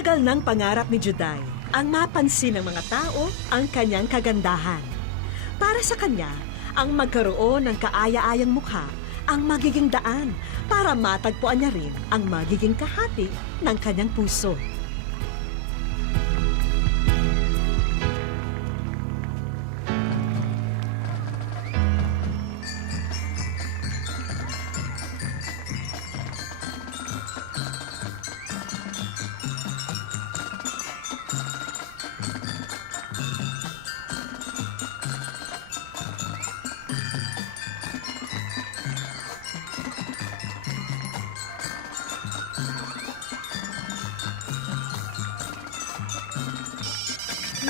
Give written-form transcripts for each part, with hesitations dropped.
Matagal ng pangarap ni Juday ang mapansin ng mga tao ang kanyang kagandahan. Para sa kanya, ang magkaroon ng kaaya-ayang mukha ang magiging daan para matagpuan niya rin ang magiging kahati ng kanyang puso.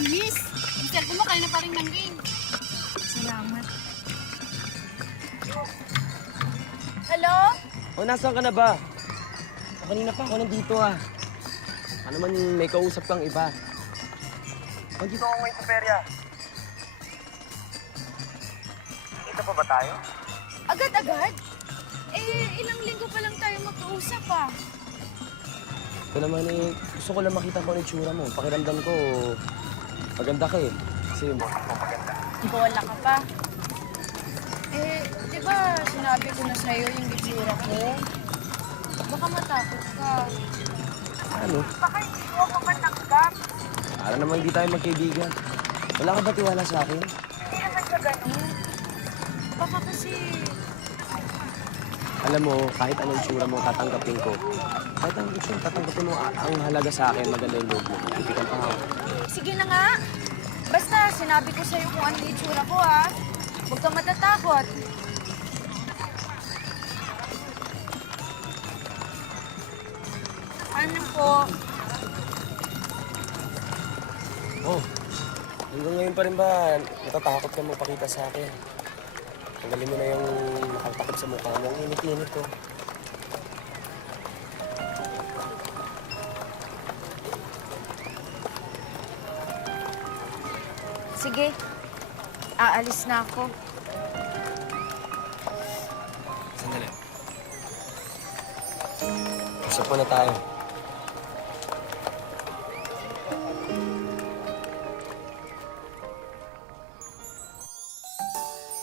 Miss, yung cellphone mo kanina pa rin nanging. Salamat. Hello? O, nasaan ka na ba? Kanina pa ako nandito Ano man may kausap kang iba. Nandito ako ngayon sa perya. Kita pa ba tayo? Agad-agad? Ilang linggo pa lang tayo magkausap Ito naman gusto ko lang makita ko ang itsura mo. Pakiramdam ko, maganda ka Kasi maganda. Bola ka pa. Di ba sinabi ko na sa'yo yung itsura ko? Baka matakot ka. Ano? Baka hindi mo ako matanggap. Para naman hindi tayo magkaibigan. Wala ka ba tiwala sa akin? Hindi naman ka ganun. Baka kasi... Alam mo, kahit anong itsura mo, tatanggapin ko. Kahit anong itsura, tatanggapin mo. Ang halaga sa akin, maganda yung loob mo. Ibigan pa ako. Sige na nga. Basta sinabi ko sa'yo kung ano yung itsura ko, Huwag kang matatakot. Ano po? Oh, hanggang ngayon pa rin ba natatakot ka magpakita sa akin? Tanggalin mo na yung nakatakot sa mukha mo. Ang init-init ko. Sige. Aalis na ako. Sandali. Usap po na tayo.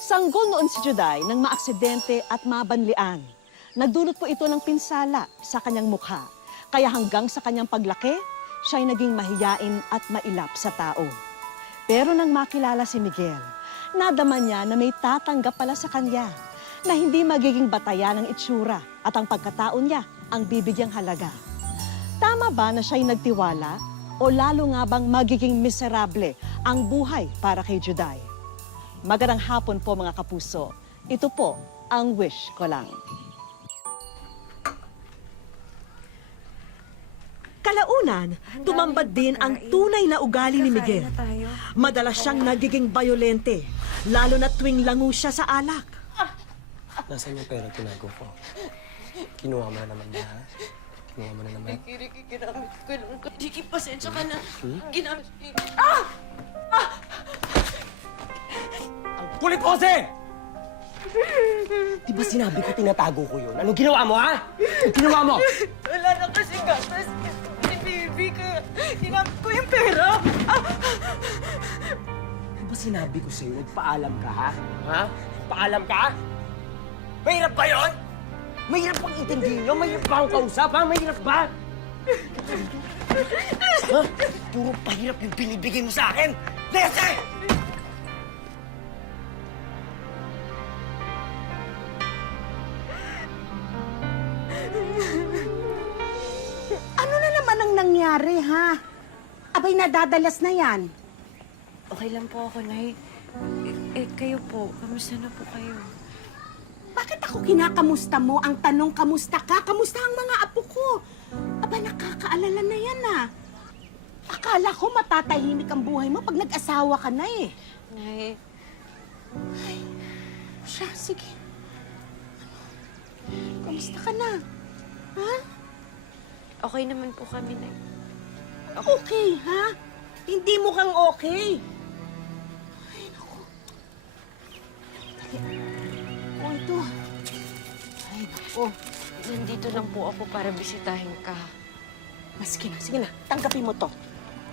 Sanggol noon si Juday nang maaksidente at mabanlian. Nagdulot po ito ng pinsala sa kanyang mukha. Kaya hanggang sa kanyang paglaki, siya'y naging mahiyain at mailap sa tao. Pero nang makilala si Miguel, nadama niya na may tatanggap pala sa kanya, na hindi magiging batayan ng itsura at ang pagkataon niya ang bibigyang halaga. Tama ba na siya'y nagtiwala o lalo nga bang magiging miserable ang buhay para kay Juday? Magandang hapon po mga kapuso. Ito po ang wish ko lang. Kalaunan, tumambad din ang tunay na ugali ni Miguel. Madalas siyang nagiging bayolente, lalo na tuwing lango siya sa alak. Nasaan yung pera tinago ko? Kinuha mo na naman ba, Kinuha mo na naman? Ricky, ginamit ko lang. Ricky, pasensya ka na. Ginamit ko. Kulit Jose! Di ba sinabi ko tinatago ko yun? Anong ginawa mo, Anong ginawa mo? Wala na kasi gatas. Si baby ka. Ginamit ko yung pera. Di ba sinabi ko sa'yo, nagpaalam ka, Paalam ka? Mahirap ba yun? Mahirap bang intindihin nyo? Mahirap ba ang kausap, Mahirap ba? Puro pahirap yung binibigay mo sa akin! Lese! Ano na naman ang nangyari, Abay, nadadalas na yan. Okay lang po ako, Nay. Kayo po. Kamusta na po kayo? Bakit ako kinakamusta mo? Ang tanong, kamusta ka? Kamusta ang mga apo ko? Aba, nakakaalala na yan, Akala ko matatahimik ang buhay mo pag nag-asawa ka na, Nay, Ay, siya, sige. Kamusta ka na? okay naman po kami, Nay. Okay, Hindi mukhang okay. Ay, naku. Ito. Ay, naku. Nandito lang po ako para bisitahin ka. Maski na, sige na, tanggapin mo to.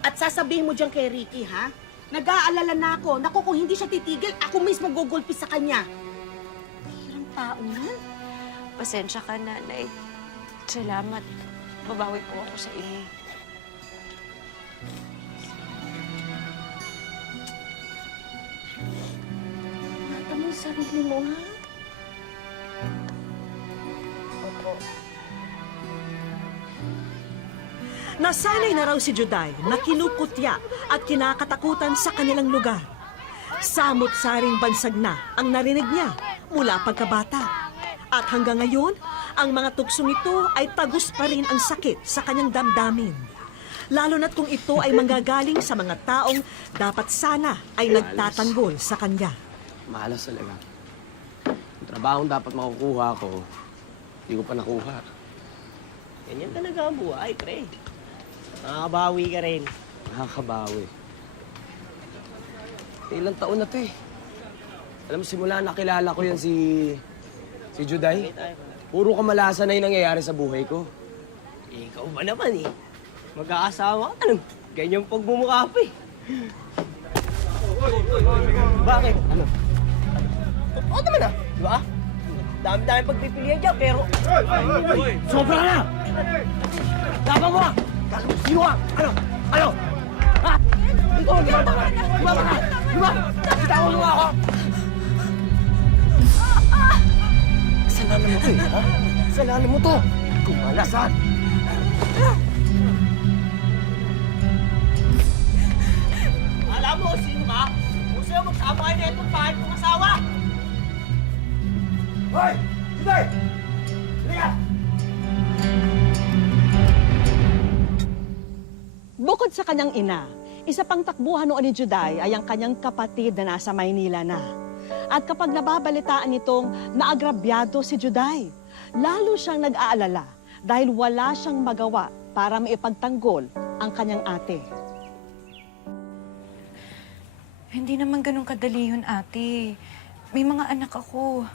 At sasabihin mo dyan kay Ricky, ha? Nag-aalala na ako. Naku, kung hindi siya titigil, ako mismo gugulpi sa kanya. Hirang tao yan. Pasensya ka, nanay. Salamat. Babawi po ako sa inyo. Mata mo yung sarili mo, ha? Nasanay na raw si Juday na kinukutya at kinakatakutan sa kanilang lugar. Samot-saring bansag na ang narinig niya mula pagkabata. At hanggang ngayon, ang mga tuksong ito ay tagus pa rin ang sakit sa kanyang damdamin. Lalo na't kung ito ay manggagaling sa mga taong dapat sana ay nagtatanggol sa kanya. Malas talaga. Yung trabahong dapat makukuha ko, hindi ko pa nakuha. Ganyan talaga ang buhay, pre. Nakakabawi ka rin. Nakakabawi. Ilang taon na to eh. Alam mo, simula nakilala ko yan si Juday. Puro kamalasan na yung nangyayari sa buhay ko. Ikaw ba naman eh? Magkakasawa ka. Anong ganyan pagmumukha pa eh? Bakit? Ano? Oo naman ah, di ba? Dami-dami pagpipilian dyan, pero... Sobra na! Laban mo ah! Sino ka? Ano? Ano? Ha? Ikaw, di ba? Di ba ka? Di ba? Bitawan mo ako! Kasalanan mo to eh, ha? Kasalanan mo to! Kumalasan! Alam mo sino ka? Kung sa'yo magsama kayo na itong pahit kong asawa! Hoy! Juday! Halika! Bukod sa kanyang ina, isa pang takbuhan noon ni Juday ay ang kanyang kapatid na nasa Maynila na. At kapag nababalitaan nitong naagrabyado si Juday, lalo siyang nag-aalala dahil wala siyang magawa para maipagtanggol ang kanyang ate. Hindi naman ganun kadali yun, ate. May mga anak ako.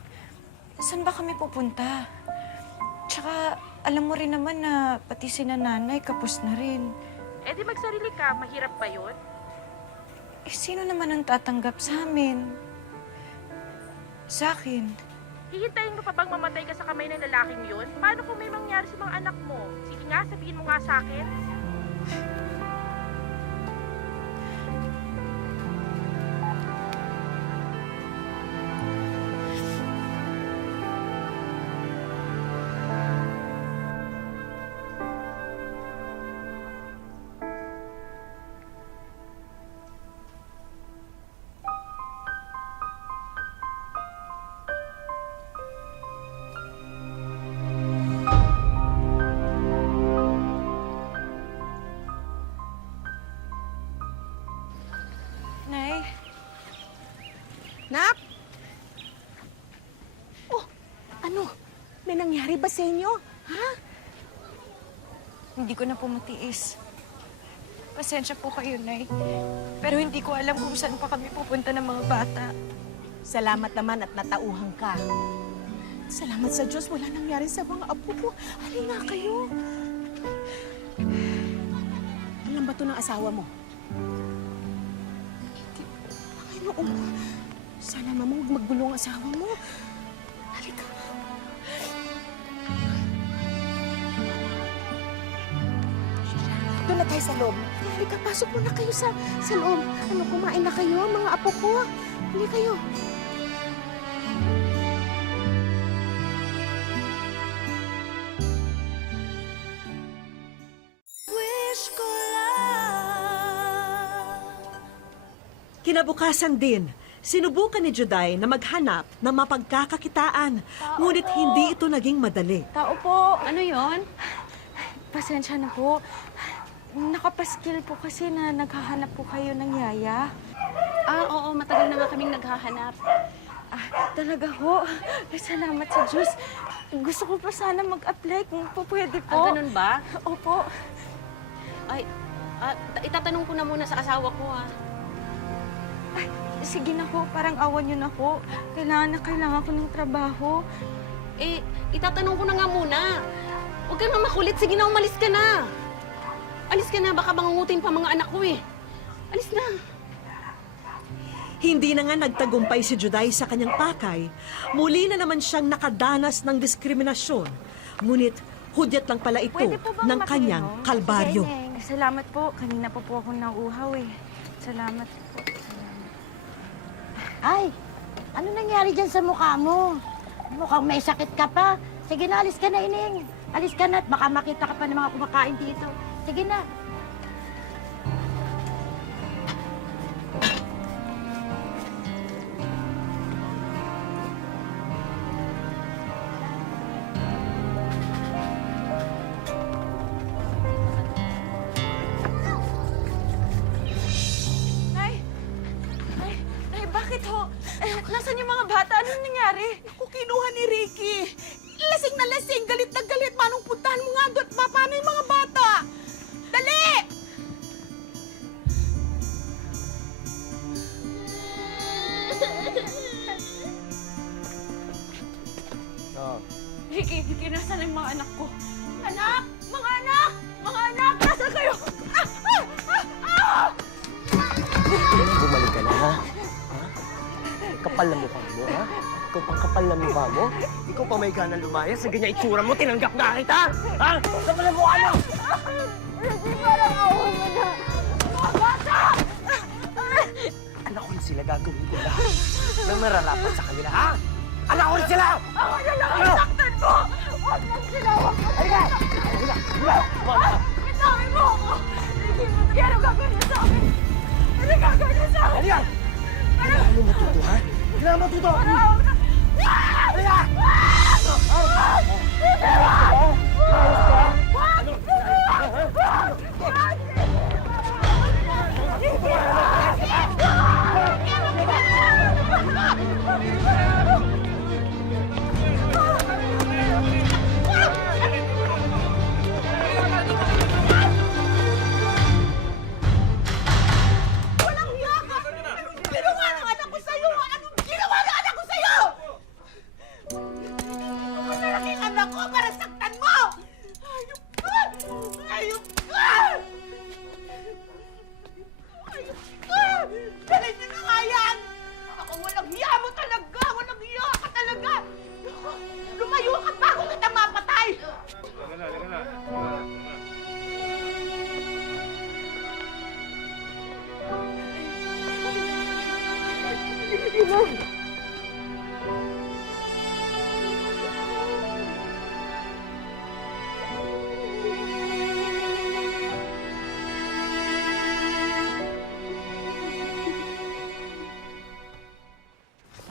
Saan ba kami pupunta? Tsaka, alam mo rin naman na pati si nanay kapos na rin. Eh di magsarili ka, mahirap ba yun? Eh, sino naman ang tatanggap sa amin? Sa akin. Hihintayin mo pa bang mamatay ka sa kamay ng lalaking yun? Paano kung may mangyari sa mga anak mo? Sige nga, sabihin mo nga sa akin. Nay, Nak? Oh, ano? May nangyari ba sa inyo? Ha? hindi ko na po matiis. Pasensya po kayo, Nay. Pero hindi ko alam kung saan pa kami pupunta ng mga bata. Salamat naman at natauhan ka. Salamat sa Diyos, wala nangyari sa mga apo ko. Halina kayo. Alam ba ito ng asawa mo? Ay, noon. Sana naman huwag maggulo ang asawa mo. Halika. Doon na tayo sa loob. Halika, pasok muna kayo sa loob. Ano, kumain na kayo, mga apo ko. Halika kayo. Kinabukasan din, sinubukan ni Juday na maghanap ng mapagkakakitaan, ngunit hindi ito naging madali. Tao po. Ano yon? Pasensya na po. Nakapaskil po kasi na naghahanap po kayo ng yaya. Oo, matagal na nga kaming naghahanap. Talaga ho. Salamat sa Diyos. Gusto ko pa sana mag-apply kung po pwede po. Ganun ba? Opo. Ay, itatanong ko na muna sa asawa ko, ha. Sige na ho, parang awan niyo na ho. Kailangan ko ng trabaho. Itatanong ko na nga muna. Huwag ka na makulit. Sige na, umalis ka na. Alis ka na, baka bangungutin pa mga anak ko eh. Alis na. Hindi na nga nagtagumpay si Juday sa kanyang pakay, muli na naman siyang nakadanas ng diskriminasyon. Ngunit hudyat lang pala ito Pwede po bang ng kanyang makinom? kalbaryo. Salamat po. Kanina pa po ako nauuhaw eh. Salamat po. Salamat. Ay, ano nangyari dyan sa mukha mo? Mukhang may sakit ka pa. Sige na, alis ka na, Ining. Alis ka na at baka makita ka pa ng mga kumakain dito. Sige na. Nay! Nay! Nay, bakit ho? Nasaan yung mga bata? Anong nangyari? Kung kinuha ni Ricky, lasing na lasing, galit na galit. Manong puntahan mo nga doon. Paano yung mga bata? Dali! Ricky, nasaan yung mga anak ko? Anak! Mga anak! Mga anak! Nasaan kayo? Bumalik ka na, ha? Ha? Kapal na mukha mo, ha? Ikaw pang kapal na mukha mo? Ikaw pa may ganang lumayas sa ganyan itsura mo, tinanggap na kita! Ha? Kapal na mukha mo! Ricky, parang awa mo na! Mga bata! Anak ko rin sila, gagawin ko lahat nang nararapat sa kanila, ha? Anak ko rin sila! Ako na lang ang saktan mo! Huwag mo sila! Huwag mo sila! Bitawan mo ako! Ricky, Ricky, ano gagawin mo sa akin? Ano gagawin mo sa akin? Ano yan? Kailangan mo matuto, ha? Kailangan mo matuto! Halika! Walang hiya ka! Anong ginawa ng anak ko sa'yo? Anong ginawa ng anak ko sa'yo? Ako na lang yung anak ko para saktan mo! Ayop ka! Ayop ka! Ayop ka! Dalhin niyo na nga yan! Ako walang hiya mo talaga! Walang hiya ka talaga! Lumayo ka bago kita mapatay!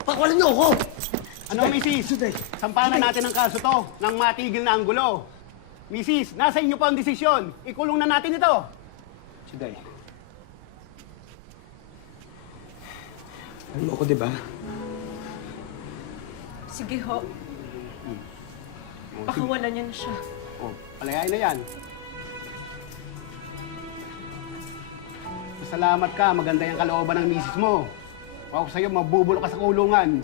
Pakawalan niyo ako! Ano, Mrs.? Sampahan na natin ang kaso to nang matigil na ang gulo. Mrs., nasa inyo pa ang desisyon. Ikulong na natin ito. Juday. Alam mo ko, di ba? Sige ho. Pakawalan niyo na siya. Oh, palayain na yan. Salamat ka, maganda yung kalooban ng misis mo. Ako sa'yo, mabubulok ka sa kulungan.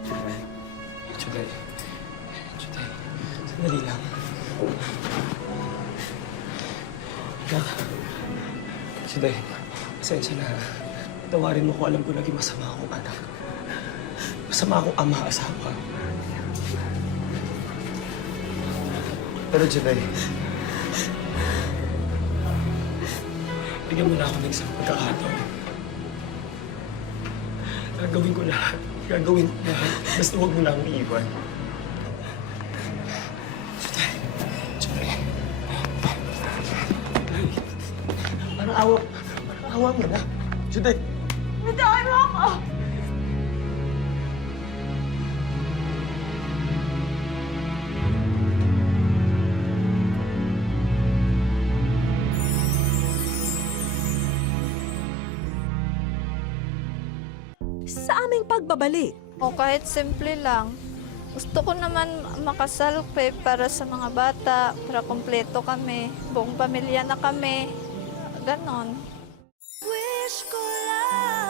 Juday. Juday. Juday. Sandali lang. Anak. Juday, pasensya na. Tawarin mo ko, alam ko naging masama akong anak. Masama akong ama, asawa. Pero Juday, bigyan mo na ako ng isang pagkakataon. Gagawin ko lahat. Gagawin ko lahat. Basta huwag mo na akong iiwan. Juday. Juday. Parang awa mo na. Juday. Bitawan mo ako! Sa aming pagbabalik, O kahit simple lang. Gusto ko naman makasal para sa mga bata, para kompleto kami, buong pamilya na kami. Ganon. Wish ko lang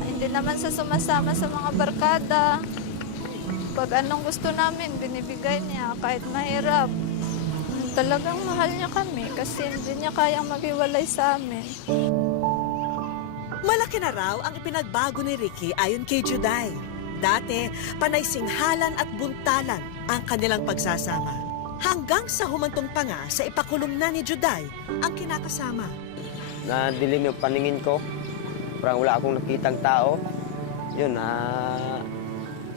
Hindi naman sa sumasama sa mga barkada. Pag anong gusto namin, binibigay niya kahit mahirap. Talagang mahal niya kami kasi hindi niya kayang maghiwalay sa amin. Malaki na raw ang ipinagbago ni Ricky ayon kay Juday. Dati, panay singhalan at buntalan ang kanilang pagsasama. Hanggang sa humantong pa nga sa ipakulong na ni Juday ang kinakasama. Nadilim yung paningin ko. Parang wala akong nakitang tao. Yun,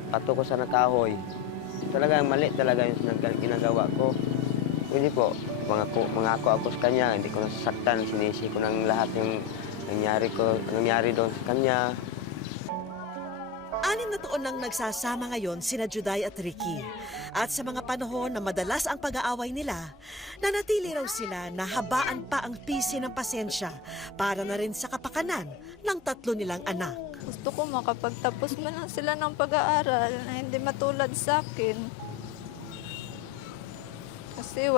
pato ko sa nakahoy. Talagang mali talaga yung ginagawa ko. Hindi po, mangako ako sa kanya, hindi ko nasasaktan, sinisi ko ng lahat yung nangyari doon sa kanya. 6 na taon nang nagsasama ngayon sina Juday at Ricky. At sa mga panahon na madalas ang pag-aaway nila, nanatili raw sila na habaan pa ang pisi ng pasensya para na rin sa kapakanan ng 3 nilang anak. Gusto ko makapagtapos man lang sila ng pag-aaral na hindi matulad sa akin. Kasi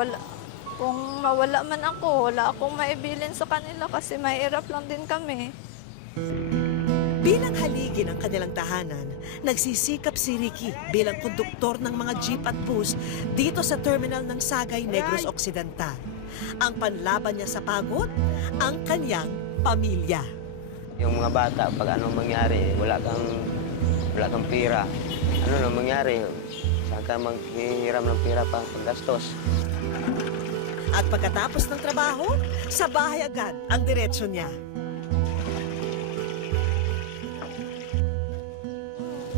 kung mawala man ako, wala akong maibilin sa kanila kasi mahirap lang din kami. Bilang haligi ng kanilang tahanan, nagsisikap si Ricky bilang konduktor ng mga jeep at bus dito sa terminal ng Sagay, Negros Occidental. Ang panlaban niya sa pagod, ang kanyang pamilya. Yung mga bata, pag anong mangyari, wala kang pira. Ano na mangyari? Saan ka maghihiram ng pira pang paggastos? At pagkatapos ng trabaho, sa bahay agad ang diretsyo niya.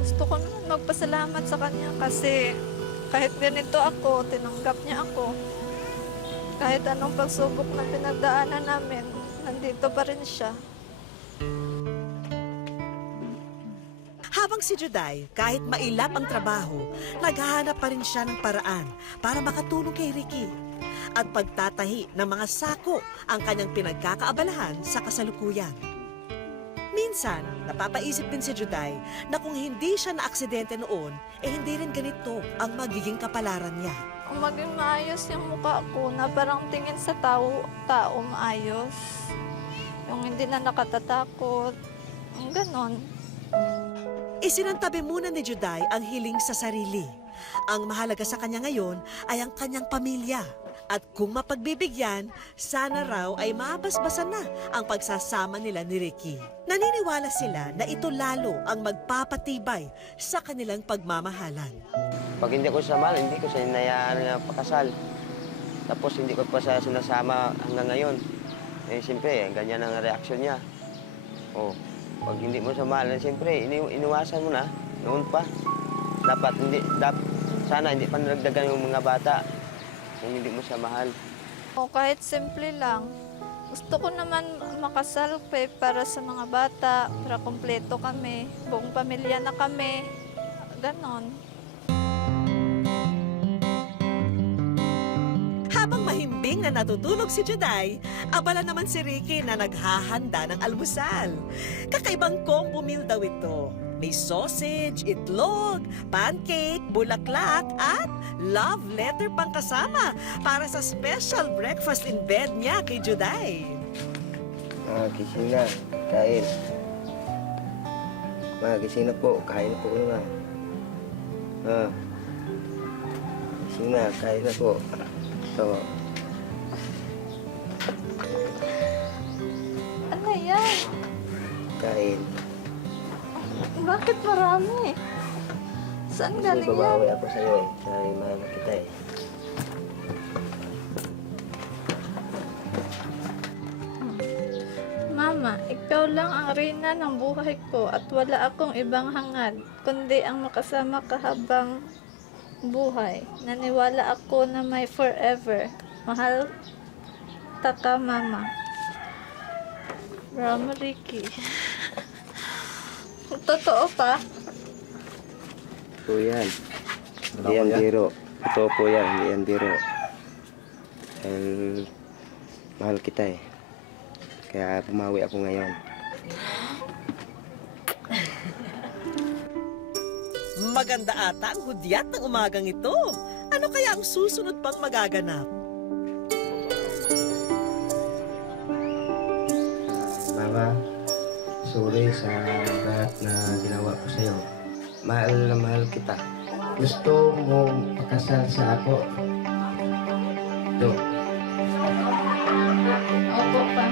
Gusto ko naman magpasalamat sa kanya kasi kahit ganito ako, tinanggap niya ako. Kahit anong pagsubok na pinagdaanan namin, nandito pa rin siya. Habang si Juday, kahit mailap ang trabaho, naghahanap pa rin siya ng paraan para makatulong kay Ricky. At pagtatahi ng mga sako ang kanyang pinagkakaabalahan sa kasalukuyan. Minsan, napapaisip din si Juday na kung hindi siya na-aksidente noon, hindi rin ganito ang magiging kapalaran niya. Kung maging maayos yung mukha ko na parang tingin sa tao maayos. Yung hindi na nakatatakot. Yung ganon. Isinantabi muna ni Juday ang hiling sa sarili. Ang mahalaga sa kanya ngayon ay ang kanyang pamilya. At kung mapagbibigyan, sana raw ay mabasbasan na ang pagsasama nila ni Ricky. Naniniwala sila na ito lalo ang magpapatibay sa kanilang pagmamahalan. Pag hindi ko siya mahal, hindi ko siya inayaan na pakasal. Tapos hindi ko pa siya sinasama hanggang ngayon. Siyempre, ganyan ang reaksyon niya. Pag hindi mo siya mahal, siyempre, iniwasan mo na. Noon pa. Sana hindi pa nagdagan yung mga bata. Kung hindi mo siya mahal. O kahit simple lang, gusto ko naman makasal para sa mga bata, para kumpleto kami, buong pamilya na kami, ganon. Habang mahimbing na natutulog si Juday, abala naman si Ricky na naghahanda ng almusal. Kakaibang combo meal daw ito. May sausage, itlog, pancake, bulaklak at love letter pang kasama para sa special breakfast in bed niya kay Juday. Gising na, kain. Gising na po, kain na po na. Gising na, kain na po. Ito. Ano yan? Kain. Bakit marami? Saan galing yan? Babawi ako sa'yo eh. Sabi mahal na kita eh. Mama, ikaw lang ang reyna ng buhay ko at wala akong ibang hangad, kundi ang makasama ka habang buhay. Naniwala ako na may forever. Mahal ka, Mama. Bravo, Ricky. Totoo pa? Po yan. Hindi yan biro. Totoo po yan, hindi yan biro. Dahil mahal kita eh. Kaya bumawi ako ngayon. Maganda ata ang hudyat ng umagang ito. Ano kaya ang susunod pang magaganap? Mama, sorry sa lahat na ginawa ko sa'yo. Mahal na mahal kita. Gusto mo pakasal sa ako? Do. Opo pa.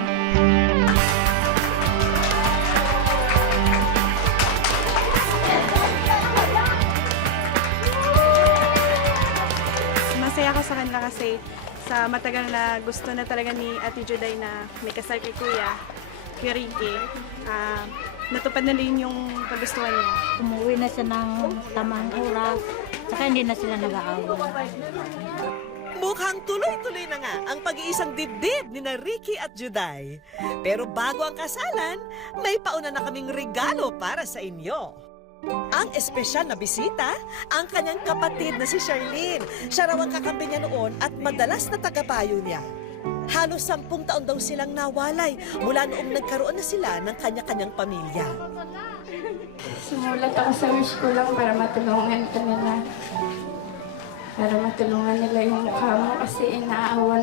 Masaya ako sa kanila kasi sa matagal na gusto na talaga ni Ate Juday na may kasal kay Kuya Ricky, natupad na rin yung kagustuhan niya. Umuwi na siya ng tamang oras, saka hindi na sila nag-aaway. Mukhang tuloy-tuloy na nga ang pag-iisang dibdib ni na Ricky at Juday. Pero bago ang kasalan, may pauna na kaming regalo para sa inyo. Ang espesyal na bisita, ang kanyang kapatid na si Charlene. Siya raw ang kakampi niya noon at madalas na tagapayo niya. Halos 10 taon daw silang nawalay mula noong nagkaroon na sila ng kanya-kanyang pamilya. Sumulat ako sa wish ko lang para matulungan ka nila. Para matulungan nila yung mukha mo kasi inaawa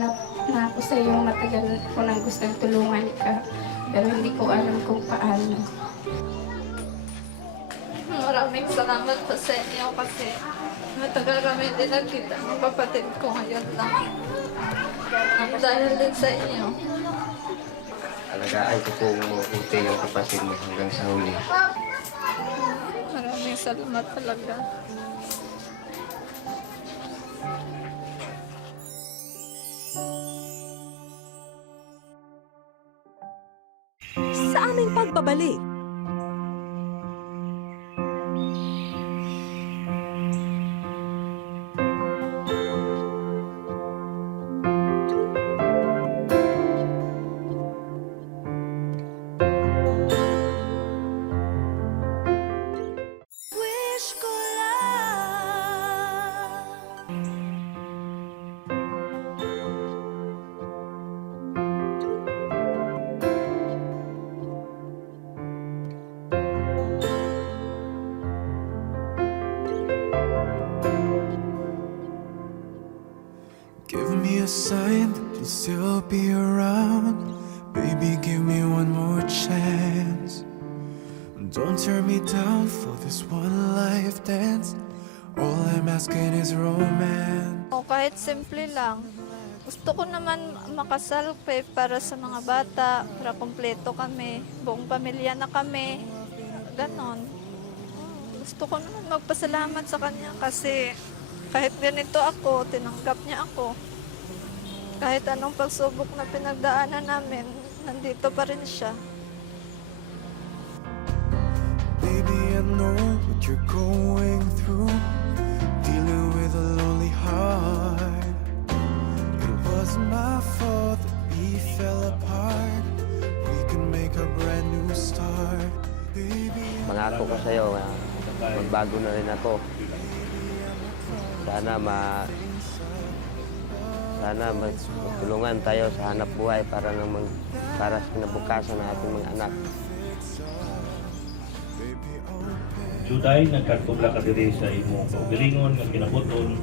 na ako sa iyo. Matagal ko nang gustong tulungan ka. Pero hindi ko alam kung paano. Maraming salamat po sa inyo kasi matagal kami hindi nagkita ng kapatid ko ngayon lang. Dahil din sa inyo. Alagaan ko kung mabuti yung kapatid mo hanggang sa huli. Maraming salamat talaga. Sa aming pagbabalik, Give me a sign that you'll still be around. Baby, give me one more chance. Don't turn me down for this one life dance. All I'm asking is romance. O kahit simple lang. Gusto ko naman makasal para sa mga bata, para kumpleto kami, buong pamilya na kami. Ganon. Gusto ko naman magpasalamat sa kanya kasi kahit ganito ako, tinanggap niya ako. Kahit anong pagsubok na pinagdaanan namin, nandito pa rin siya. Baby, I know what you're going through. Dealing with a lonely heart. It wasn't my fault that we fell apart. We can make a brand new start. Baby, Pangako ko sa'yo, magbago na rin ako. Sana magtulungan tayo sa hanap buhay para sa kinabukasan ng ating mga anak. Juday, nagkatubla ka diri sa imong kaugalingon nga kinabuton.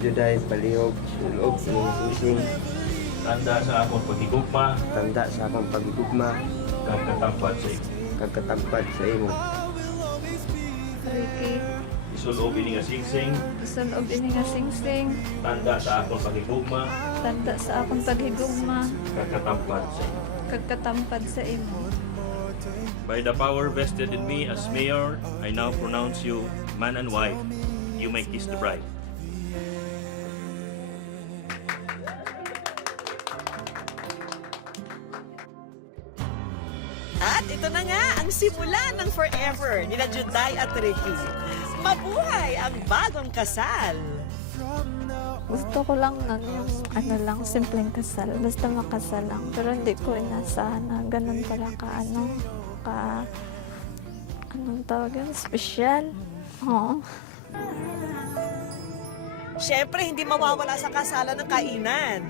Juday, palihog, sulog, sing Tanda sa akong paghigugma, tanda sa akong pagigugma, kagkatampad sa imo. kagkatagpad sa imo. Ricky, Isulob ini nga singsing, isulob ini nga singsing, tanda sa akong paghigugma, tanda sa akong paghigugma, kagkatampad sa imo. kagkatampad sa imo. By the power vested in me as mayor, I now pronounce you man and wife. You may kiss the bride. at ito na nga ang simula ng forever ni na Juday at Ricky. Mabuhay ang bagong kasal! Gusto ko lang nun yung simpleng kasal. Basta makasal lang. Pero hindi ko inasahan na ganun pala anong tawag yun? Special. Oo. Siyempre, hindi mawawala sa kasalan ng kainan.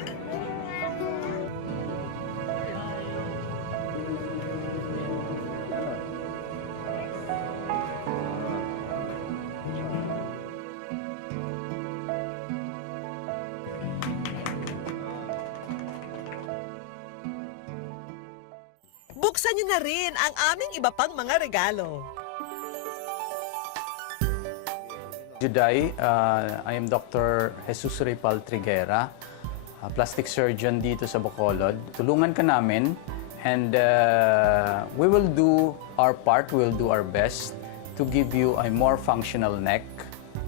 buksan niyo na rin ang aming iba pang mga regalo. Juday, I am Dr. Jesus Ripal Triguera, plastic surgeon dito sa Bacolod. Tulungan ka namin and we will do our part, we will do our best to give you a more functional neck,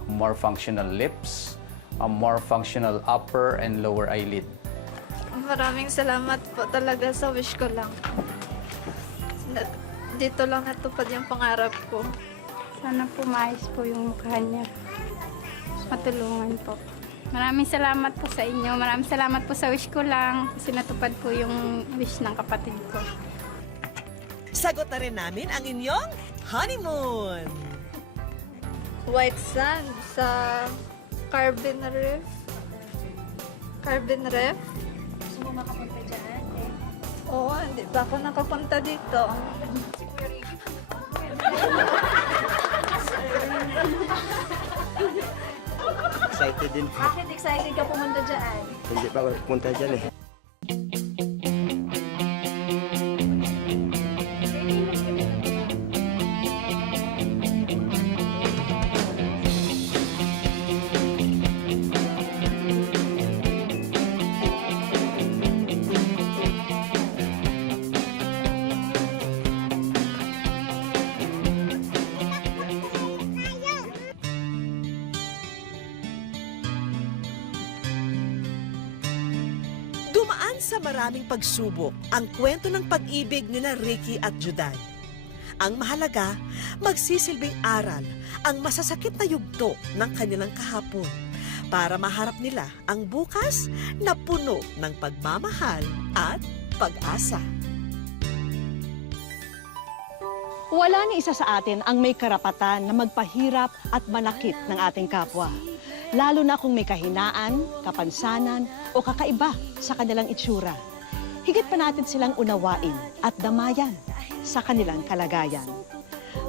more functional lips, a more functional upper and lower eyelid. Maraming salamat po talaga sa wish ko lang. Dito lang natupad yung pangarap ko. Sana po maayos po yung mukha niya. Matulungan po. Maraming salamat po sa inyo. Maraming salamat po sa wish ko lang. Kasi natupad po yung wish ng kapatid ko. Sagot na rin namin ang inyong honeymoon. White sand sa Carbon Reef. Carbon Reef? Gusto mo makapunta dyan, eh? Oo, hindi pa ako nakapunta dito. Excited din po. Bakit excited ka pumunta dyan? Hindi pa ako pumunta dyan eh. Dumaan sa maraming pagsubok ang kwento ng pag-ibig ni na Ricky at Juday. Ang mahalaga, magsisilbing aral ang masasakit na yugto ng kanilang kahapon para maharap nila ang bukas na puno ng pagmamahal at pag-asa. Wala ni isa sa atin ang may karapatan na magpahirap at manakit ng ating kapwa. Lalo na kung may kahinaan, kapansanan o kakaiba sa kanilang itsura. Higit pa natin silang unawain at damayan sa kanilang kalagayan.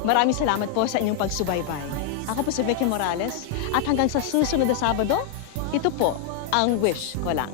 Maraming salamat po sa inyong pagsubaybay. Ako po si Vicky Morales at hanggang sa susunod na Sabado, ito po ang wish ko lang.